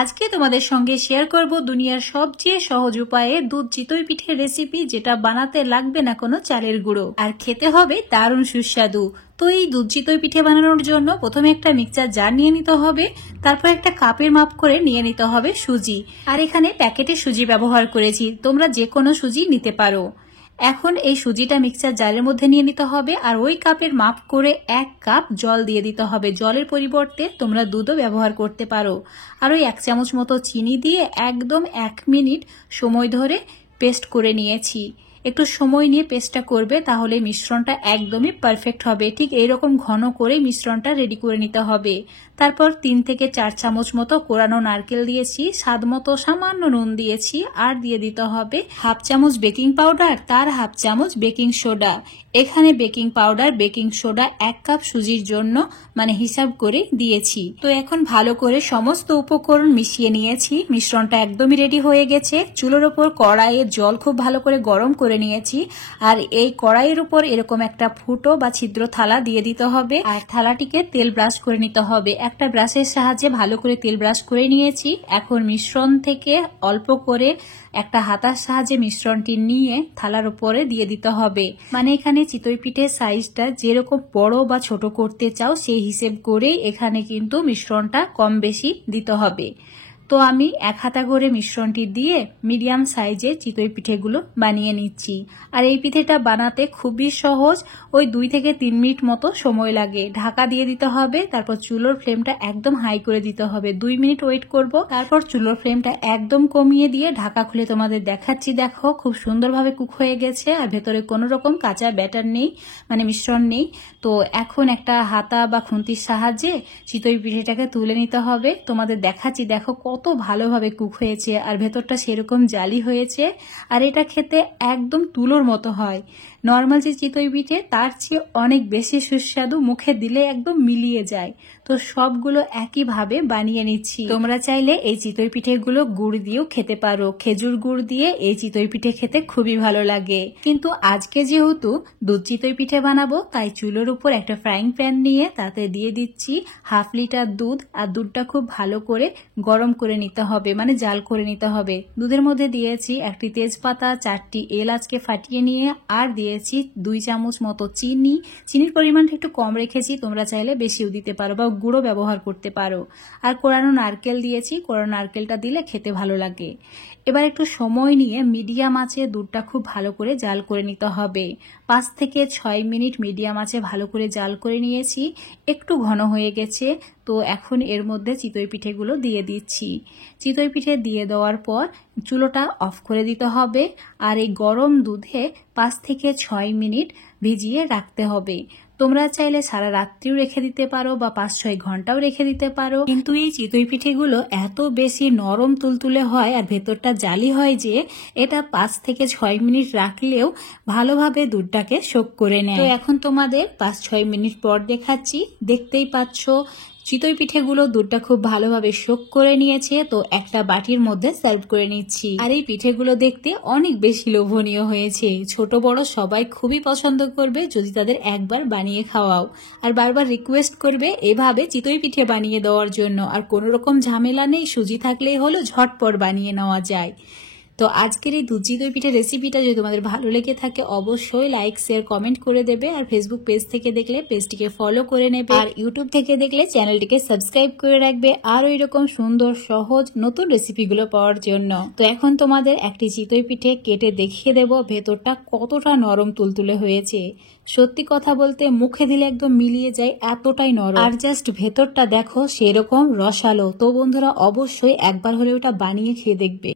আজকে তোমাদের সঙ্গে শেয়ার করব দুনিয়ার সবচেয়ে সহজ উপায়ে দুধ চিতই পিঠের রেসিপি, যেটা বানাতে লাগবে না কোনো চালের গুঁড়ো আর খেতে হবে দারুণ সুস্বাদু। তো এই দুধ চিতই পিঠে বানানোর জন্য প্রথমে একটা মিক্সচার জার নিয়ে নিতে হবে, তারপর একটা কাপের মাপ করে নিয়ে নিতে হবে সুজি। আর এখানে প্যাকেটের সুজি ব্যবহার করেছি, তোমরা যে কোনো সুজি নিতে পারো। এখন এই সুজিটা মিক্সচার জারের মধ্যে নিয়ে নিতে হবে আর ওই কাপের মাপ করে 1 কাপ জল দিয়ে দিতে হবে। জলের পরিবর্তে তোমরা দুধও ব্যবহার করতে পারো। আর ওই 1 চামচ মতো চিনি দিয়ে একদম 1 মিনিট সময় ধরে পেস্ট করে নিয়েছি। একটু সময় নিয়ে পেস্টটা করবে, তাহলে মিশ্রণটা একদমই পারফেক্ট হবে। ঠিক এইরকম ঘন করে মিশ্রণটা রেডি করে নিতে হবে। তারপর 3 থেকে 4 চামচ মতো কোরানো নারকেল দিয়েছি, স্বাদ মতো সামান্য নুন দিয়েছি, আর দিয়ে দিতে হবে 1/2 চামচ বেকিং পাউডার, তার 1/2 চামচ বেকিং সোডা। এখানে baking powder baking soda 1 cup সুজির জন্য মানে হিসাব করে দিয়েছি। তো এখন ভালো করে সমস্ত উপকরণ মিশিয়ে নিয়েছি, মিশ্রণটা একদমই রেডি হয়ে গেছে। চুলোর ওপর কড়াইয়ে জল খুব ভালো করে গরম করে নিয়েছি, আর এই কড়াইয়ের উপর এরকম একটা ফুটো বা ছিদ্র থালা দিয়ে দিতে হবে, আর থালাটিকে তেল ব্রাশ করে নিতে হবে। একটা ব্রাশের সাহায্যে ভালো করে তেল ব্রাশ করে নিয়েছি। এখন মিশ্রণ থেকে অল্প করে একটা হাতার সাহায্যে মিশ্রণটি নিয়ে থালার উপরে দিয়ে দিতে হবে। মানে এখানে চিতই পিঠের সাইজটা যেরকম বড় বা ছোট করতে চাও সেই হিসেব করেই এখানে কিন্তু মিশ্রণটা কম বেশি দিতে হবে। তো আমি 1 হাতা করে মিশ্রণটি দিয়ে মিডিয়াম সাইজের চিতই পিঠেগুলো বানিয়ে নিচ্ছি। আর এই পিঠেটা বানাতে খুবই সহজ, ওই 2 থেকে 3 মিনিট মতো সময় লাগে। ঢাকা দিয়ে দিতে হবে, তারপর চুলোর ফ্লেমটা একদম হাই করে দিতে হবে। 2 মিনিট ওয়েট করব, তারপর চুলোর ফ্লেমটা একদম কমিয়ে দিয়ে ঢাকা খুলে তোমাদের দেখাচ্ছি। দেখো খুব সুন্দরভাবে কুক হয়ে গেছে, আর ভেতরে কোনো রকম কাঁচা ব্যাটার নেই, মানে মিশ্রণ নেই। তো এখন একটা হাতা বা খুন্তির সাহায্যে চিতই পিঠেটাকে তুলে নিতে হবে। তোমাদের দেখাচ্ছি, দেখো কত ভালোভাবে কুক হয়েছে, আর ভেতরটা সেরকম জালি হয়েছে। আর এটা খেতে একদম তুলোর মতো হয়। নর্মাল যে চিতই পিঠে তার চেয়ে অনেক বেশি সুস্বাদু, মুখে দিলে একদম মিলিয়ে যায়। তো সবগুলো একইভাবে বানিয়ে নিচ্ছি। তোমরা চাইলে এই চিতই পিঠেগুলো গুড় দিয়েও খেতে পারো। খেজুর গুড় দিয়ে এই চিতই পিঠে খেতে খুবই ভালো লাগে। কিন্তু আজকে যেহেতু দুধ চিতই পিঠে বানাবো, তাই চুলোর উপর একটা ফ্রাইং প্যান নিয়ে তাতে দিয়ে দিচ্ছি 1/2 লিটার দুধ। আর দুধটা খুব ভালো করে গরম করে নিতে হবে, মানে জাল করে নিতে হবে। দুধের মধ্যে দিয়েছি 1টি তেজপাতা, 4টি এলাচকে ফাটিয়ে নিয়ে, আর দিয়েছি 2 চামচ মতো চিনি। চিনির পরিমাণটা একটু কম রেখেছি, তোমরা চাইলে বেশিও দিতে পারো বা গুঁড়ো ব্যবহার করতে পারো। আর কোরানো নারকেল দিয়েছি, কোরানো নারকেলটা দিলে খেতে ভালো লাগে। এবার একটু সময় নিয়ে মিডিয়াম আঁচে দুধটা খুব ভালো করে জাল করে নিতে হবে। 5 থেকে 6 মিনিট মিডিয়াম আঁচে ভালো করে জাল করে নিয়েছি। একটু ঘন হয়ে গেছে, তো এখন এর মধ্যে চিতই পিঠেগুলো দিয়ে দিচ্ছি। চিতই পিঠে দিয়ে দেওয়ার পর চুলোটা অফ করে দিতে হবে, আর এই গরম দুধে 5 থেকে 6 মিনিট ভিজিয়ে রাখতে হবে। তোমরা চাইলে সারা রাত্রিও রেখে দিতে পারো বা 5-6 ঘন্টাও রেখে দিতে পারো। কিন্তু এই চিতই পিঠেগুলো এত বেশি নরম তুলতুলে হয় আর ভেতরটা জালি হয় যে এটা 5 থেকে 6 মিনিট রাখলেও ভালোভাবে দুধটাকে শোক করে নেয়। তো এখন তোমাদের 5-6 মিনিট পর দেখাচ্ছি। দেখতেই পাচ্ছ চিতই পিঠেগুলো দুধটা খুব ভালোভাবে শোক করে নিয়েছে। তো একটা বাটির মধ্যে সার্ভ করে নিচ্ছি। আর এই পিঠেগুলো দেখতে অনেক বেশি লোভনীয় হয়েছে, ছোট বড় সবাই খুবই পছন্দ করবে যদি তাদের একবার বানিয়ে খাওয়াও। আর বারবার রিকোয়েস্ট করবে এভাবে চিতই পিঠে বানিয়ে দেওয়ার জন্য। আর কোনো রকম ঝামেলা নেই, সুজি থাকলেই হলো, ঝটপট বানিয়ে নেওয়া যায়। তো আজকের এই দুধ চিতই পিঠে রেসিপিটা যদি তোমাদের ভালো লেগে থাকে অবশ্যই লাইক শেয়ার কমেন্ট করে দেবে। আর ফেসবুক পেজ থেকে দেখলে পেজটিকে ফলো করে নেবে, আর ইউটিউব থেকে দেখলে চ্যানেলটিকে সাবস্ক্রাইব করে রাখবে আরো এরকম সুন্দর সহজ নতুন রেসিপিগুলো পাওয়ার জন্য। তো এখন তোমাদের একটি চিতই পিঠে কেটে দেখিয়ে দেব ভেতরটা কতটা নরম তুলতুলে হয়েছে। সত্যি কথা বলতে মুখে দিলে একদম মিলিয়ে যায়, এতটাই নরম। আর জাস্ট ভেতরটা দেখো সেরকম রসালো। তো বন্ধুরা অবশ্যই একবার হলে ওটা বানিয়ে খেয়ে দেখবে।